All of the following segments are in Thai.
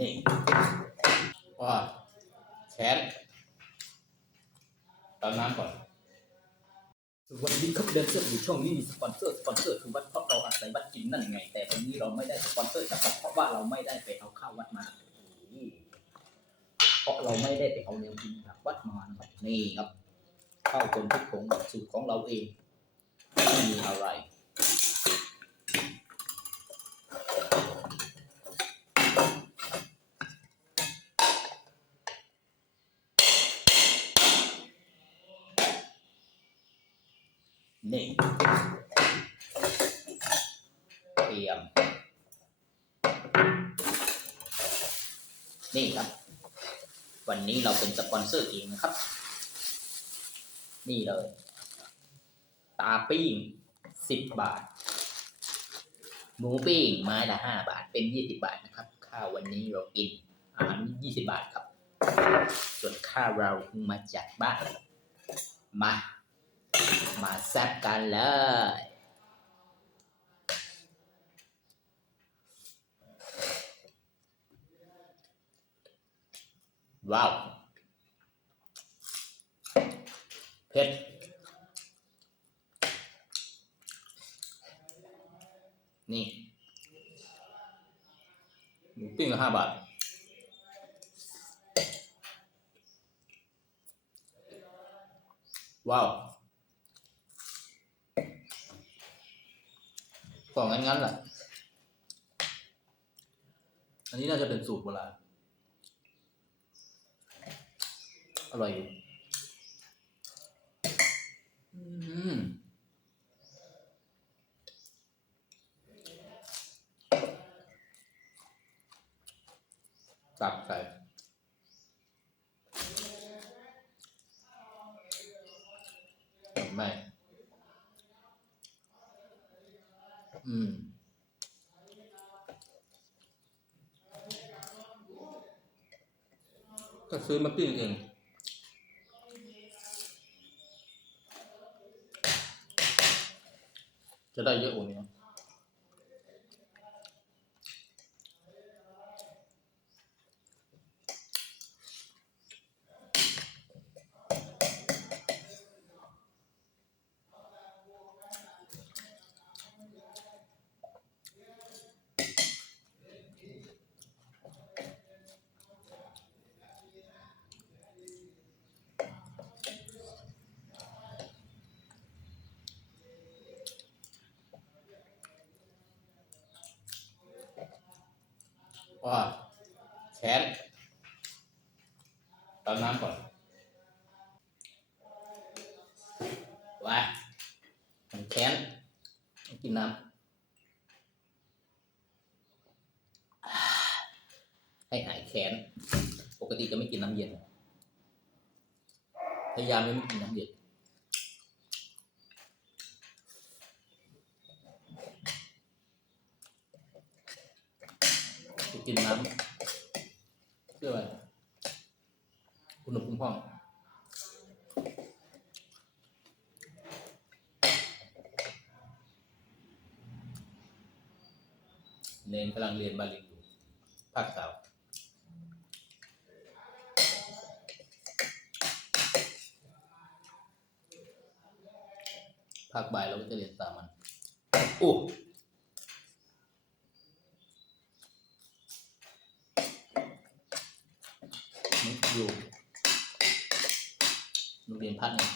นี่ว่าแขนตามน้ำก่อน สวัสดีครับเดนเซอร์อยู่ช่องนี้มีสปอนเซอร์สปอนเซอร์คือวัดเพราะเราอาศัยวัดกินนั่นไง แต่วันนี้เราไม่ได้สปอนเซอร์จากวัดเพราะว่าเราไม่ได้ไปเอาข้าววัดมาเพราะเราไม่ได้ไปเอาแนวกินจากวัดมานะครับนี่ครับข้าวคนทุกผงสูตรของเราเองไม่มีอะไร นี่เตรียม นี่ครับ วันนี้เราเป็นสปอนเซอร์เองนะครับ นี่เลย ตาปิ้งสิบบาท หมูปิ้งไม้ละห้าบาท เป็นยี่สิบาทนะครับ ข้าววันนี้เรากินอาหารยี่สิบาทครับ ส่วนข้าวเรามาจากบ้านมา มาแซบกันเลย ว้าวเผ็ดนี่หมูปิ้งละห้าบาท ว้าว กล่องงั้นๆแหละ อันนี้น่าจะเป็นสูตรโบราณ อร่อยอยู่อืมตับใส่ไม่ อืมก็ซื้อมาปิ้งเองจะได้เยอะกว่านี้ ว่าแขนตามน้ำก่อนว่ามันแขนกินน้ำให้หายแขน ปกติจะไม่กินน้ำเย็น พยายามไม่กินน้ำเย็น กินน้ำเพื่ออะไรอุณหภูมิห้องเนนกำลังเรียนบาลีอยู่ภาคสาวภาคบ่ายเราก็จะเรียนตามมันโอ้ นี่ อยู่โรงเรียนพัฒน์เนี่ย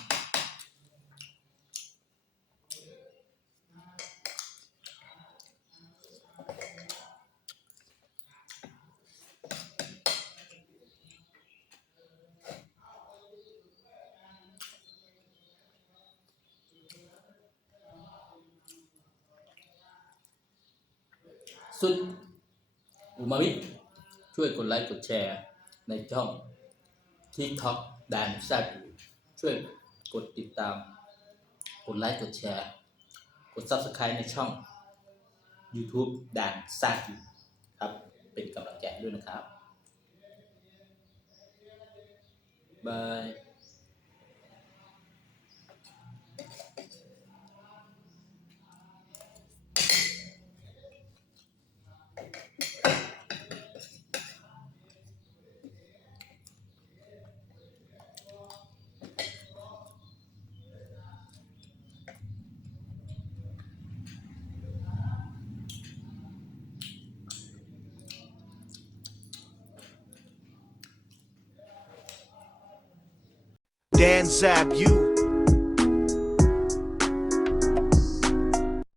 สุดอุมามิช่วยกดไลค์กดแชร์ในช่อง TikTok แดนแซดช่วยกดติดตาม กดไลค์ กดแชร์ กด Subscribe ในช่อง YouTube แดนแซดครับ เป็นกำลังใจด้วยนะครับ บาย Dan Zab, you